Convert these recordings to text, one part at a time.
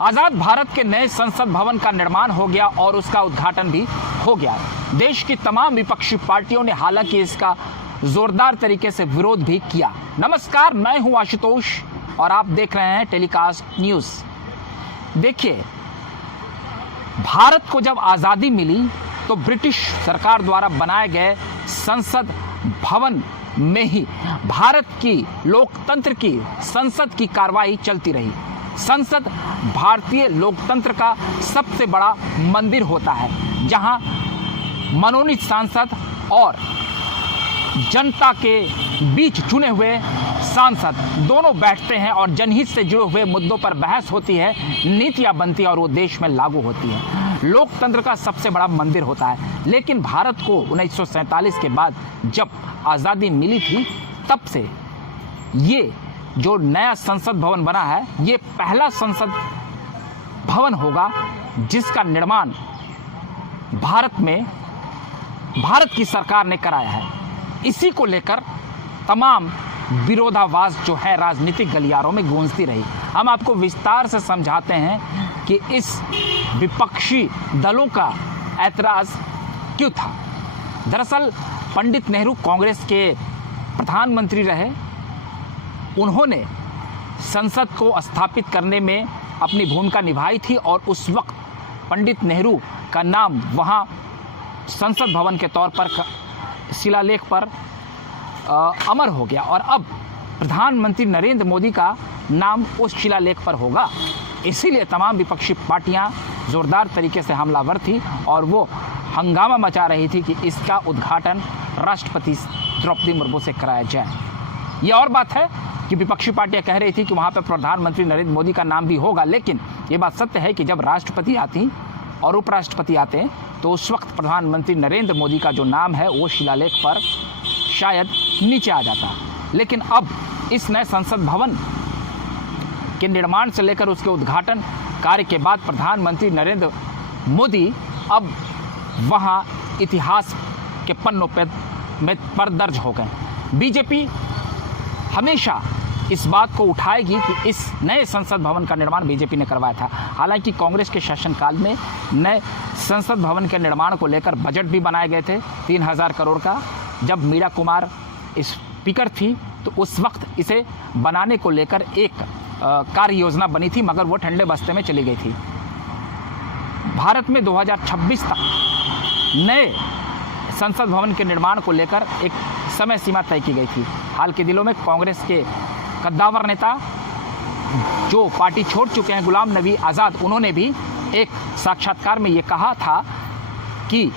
आजाद भारत के नए संसद भवन का निर्माण हो गया और उसका उद्घाटन भी हो गया। देश की तमाम विपक्षी पार्टियों ने हालांकि इसका जोरदार तरीके से विरोध भी किया। नमस्कार, मैं हूं आशुतोष और आप देख रहे हैं टेलीकास्ट न्यूज। देखिए, भारत को जब आजादी मिली तो ब्रिटिश सरकार द्वारा बनाए गए संसद भवन में ही भारत की लोकतंत्र की संसद की कार्रवाई चलती रही। संसद भारतीय लोकतंत्र का सबसे बड़ा मंदिर होता है, जहां मनोनीत सांसद और जनता के बीच चुने हुए सांसद दोनों बैठते हैं और जनहित से जुड़े हुए मुद्दों पर बहस होती है, नीतियां बनती है और वो देश में लागू होती है। लोकतंत्र का सबसे बड़ा मंदिर होता है। लेकिन भारत को 1947 के बाद जब आज़ादी मिली थी, तब से ये जो नया संसद भवन बना है, ये पहला संसद भवन होगा जिसका निर्माण भारत की सरकार ने कराया है। इसी को लेकर तमाम विरोधाभास जो है राजनीतिक गलियारों में गूंजती रही। हम आपको विस्तार से समझाते हैं कि इस विपक्षी दलों का ऐतराज क्यों था। दरअसल पंडित नेहरू कांग्रेस के प्रधानमंत्री रहे। उन्होंने संसद को स्थापित करने में अपनी भूमिका निभाई थी और उस वक्त पंडित नेहरू का नाम वहाँ संसद भवन के तौर पर शिलालेख पर अमर हो गया और अब प्रधानमंत्री नरेंद्र मोदी का नाम उस शिलालेख पर होगा। इसीलिए तमाम विपक्षी पार्टियां जोरदार तरीके से हमलावर थी और वो हंगामा मचा रही थी कि इसका उद्घाटन राष्ट्रपति द्रौपदी मुर्मू से कराया जाए। ये और बात है कि विपक्षी पार्टियां कह रही थी कि वहाँ पर प्रधानमंत्री नरेंद्र मोदी का नाम भी होगा, लेकिन ये बात सत्य है कि जब राष्ट्रपति आती और उपराष्ट्रपति आते तो उस वक्त प्रधानमंत्री नरेंद्र मोदी का जो नाम है वो शिलालेख पर शायद नीचे आ जाता। लेकिन अब इस नए संसद भवन के निर्माण से लेकर उसके उद्घाटन कार्य के बाद प्रधानमंत्री नरेंद्र मोदी अब वहाँ इतिहास के पन्नों पर दर्ज हो गए। बीजेपी हमेशा इस बात को उठाएगी कि इस नए संसद भवन का निर्माण बीजेपी ने करवाया था। हालांकि कांग्रेस के शासनकाल में नए संसद भवन के निर्माण को लेकर बजट भी बनाए गए थे 3000 करोड़ का। जब मीरा कुमार स्पीकर थी तो उस वक्त इसे बनाने को लेकर एक कार्य योजना बनी थी, मगर वो ठंडे बस्ते में चली गई थी। भारत में 2026 तक नए संसद भवन के निर्माण को लेकर एक समय सीमा तय की गई थी। हाल के दिनों में कांग्रेस के कद्दावर नेता जो पार्टी छोड़ चुके हैं, गुलाम नबी आज़ाद, उन्होंने भी एक साक्षात्कार में ये कहा था कि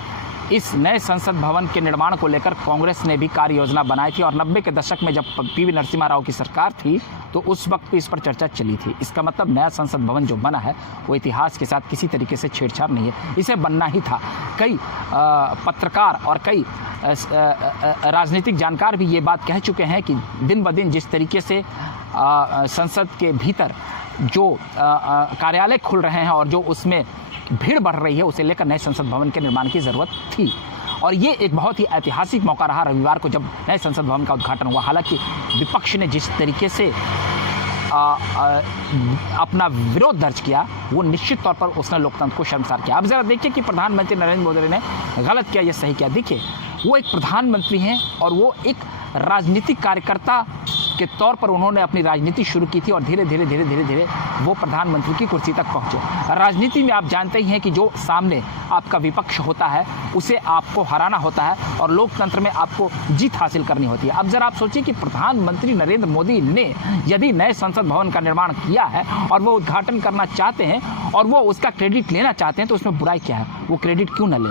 इस नए संसद भवन के निर्माण को लेकर कांग्रेस ने भी कार्य योजना बनाई थी और 90 के दशक में जब पीवी नरसिम्हा राव की सरकार थी तो उस वक्त भी इस पर चर्चा चली थी। इसका मतलब नया संसद भवन जो बना है वो इतिहास के साथ किसी तरीके से छेड़छाड़ नहीं है, इसे बनना ही था। कई पत्रकार और कई राजनीतिक जानकार भी ये बात कह चुके हैं कि दिन ब दिन जिस तरीके से संसद के भीतर जो कार्यालय खुल रहे हैं और जो उसमें भीड़ बढ़ रही है, उसे लेकर नए संसद भवन के निर्माण की ज़रूरत थी। और ये एक बहुत ही ऐतिहासिक मौका रहा रविवार को जब नए संसद भवन का उद्घाटन हुआ। हालांकि विपक्ष ने जिस तरीके से अपना विरोध दर्ज किया, वो निश्चित तौर पर उसने लोकतंत्र को शर्मसार किया। अब ज़रा देखिए कि प्रधानमंत्री नरेंद्र मोदी ने गलत किया या सही किया। देखिए, वो एक प्रधानमंत्री हैं और वो एक राजनीतिक कार्यकर्ता के तौर पर उन्होंने अपनी राजनीति शुरू की थी और धीरे धीरे वो प्रधानमंत्री की कुर्सी तक पहुंचे। राजनीति में आप जानते ही हैं कि जो सामने आपका विपक्ष होता है उसे आपको हराना होता है और लोकतंत्र में आपको जीत हासिल करनी होती है। अब जरा आप सोचिए कि प्रधानमंत्री नरेंद्र मोदी ने यदि नए संसद भवन का निर्माण किया है और वो उद्घाटन करना चाहते हैं और वो उसका क्रेडिट लेना चाहते हैं, तो उसमें बुराई क्या है? वो क्रेडिट क्यों न ले?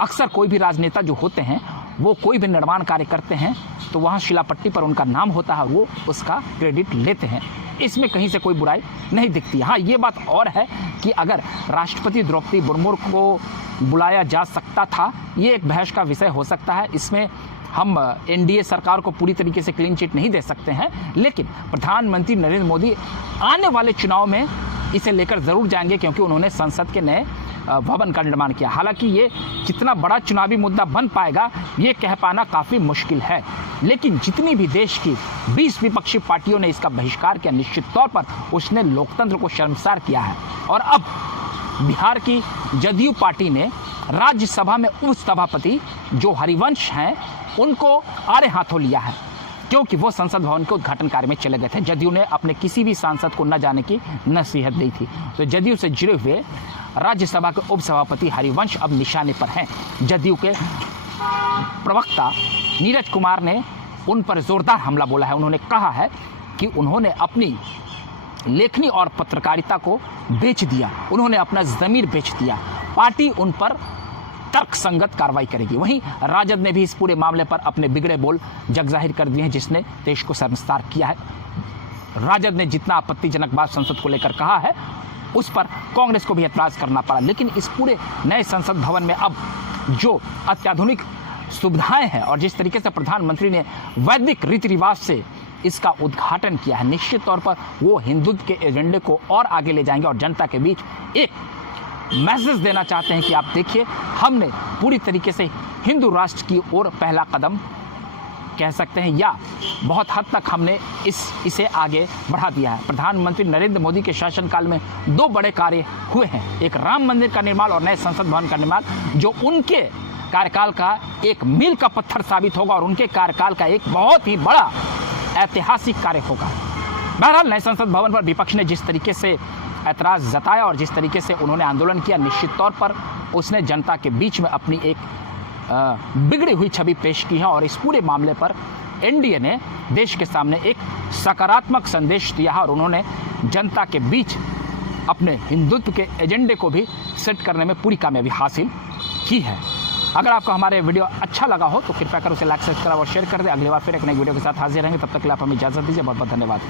अक्सर कोई भी राजनेता जो होते हैं वो कोई भी निर्माण कार्य करते हैं तो वहाँ शिलापट्टी पर उनका नाम होता है, वो उसका क्रेडिट लेते हैं। इसमें कहीं से कोई बुराई नहीं दिखती। हाँ, ये बात और है कि अगर राष्ट्रपति द्रौपदी मुर्मू को बुलाया जा सकता था, ये एक बहस का विषय हो सकता है। इसमें हम एनडीए सरकार को पूरी तरीके से क्लीन चिट नहीं दे सकते हैं, लेकिन प्रधानमंत्री नरेंद्र मोदी आने वाले चुनाव में इसे लेकर ज़रूर जाएंगे क्योंकि उन्होंने संसद के नए भवन का निर्माण किया। हालांकि ये कितना बड़ा चुनावी मुद्दा बन पाएगा ये कह पाना काफ़ी मुश्किल है। लेकिन जितनी भी देश की 20 विपक्षी पार्टियों ने इसका बहिष्कार किया, निश्चित तौर पर उसने लोकतंत्र को शर्मसार किया है। और अब बिहार की जदयू पार्टी ने राज्यसभा में उपसभापति जो हरिवंश हैं उनको आड़े हाथों लिया है, क्योंकि वो संसद भवन के उद्घाटन कार्य में चले गए थे। जदयू ने अपने किसी भी सांसद को न जाने की नसीहत दी थी। तो जदयू से जुड़े हुए राज्यसभा के उपसभापति हरिवंश अब निशाने पर हैं। जदयू के प्रवक्ता नीरज कुमार ने उन पर जोरदार हमला बोला है। उन्होंने कहा है कि उन्होंने अपनी लेखनी और पत्रकारिता को बेच दिया, उन्होंने अपना ज़मीर बेच दिया। पार्टी उन पर तर्क संगत कार्रवाई करेगी। वहीं राजद ने भी इस पूरे मामले पर अपने बिगड़े बोल जग जाहिर कर दिए हैं, जिसने देश को शर्मसार किया है। राजद ने जितना आपत्तिजनक बात संसद को लेकर कहा है उस पर कांग्रेस को भी एतराज़ करना पड़ा। लेकिन इस पूरे नए संसद भवन में अब जो अत्याधुनिक सुविधाएं हैं और जिस तरीके से प्रधानमंत्री ने वैदिक रीति रिवाज से इसका उद्घाटन किया है, निश्चित तौर पर वो हिंदुत्व के एजेंडे को और आगे ले जाएंगे और जनता के बीच एक मैसेज देना चाहते हैं कि आप देखिए, हमने पूरी तरीके से हिंदू राष्ट्र की ओर पहला कदम कह सकते हैं, या बहुत हद तक हमने इसे आगे बढ़ा दिया है। प्रधानमंत्री नरेंद्र मोदी के शासनकाल में 2 बड़े कार्य हुए हैं, एक राम मंदिर का निर्माण और नए संसद भवन का निर्माण, जो उनके कार्यकाल का एक मील का पत्थर साबित होगा और उनके कार्यकाल का एक बहुत ही बड़ा ऐतिहासिक कार्य होगा। बहरहाल नए संसद भवन पर विपक्ष ने जिस तरीके से ऐतराज़ जताया और जिस तरीके से उन्होंने आंदोलन किया, निश्चित तौर पर उसने जनता के बीच में अपनी एक बिगड़ी हुई छवि पेश की है। और इस पूरे मामले पर एनडीए ने देश के सामने एक सकारात्मक संदेश दिया है और उन्होंने जनता के बीच अपने हिंदुत्व के एजेंडे को भी सेट करने में पूरी कामयाबी हासिल की है। अगर आपको हमारे वीडियो अच्छा लगा हो तो कृपया कर उसे लाइक, सब्सक्राइब और शेयर कर दें। अगली बार फिर एक नई वीडियो के साथ हाजिर रहेंगे, तब तक के लिए आप हमें इजाज़त दीजिए। बहुत बहुत धन्यवाद।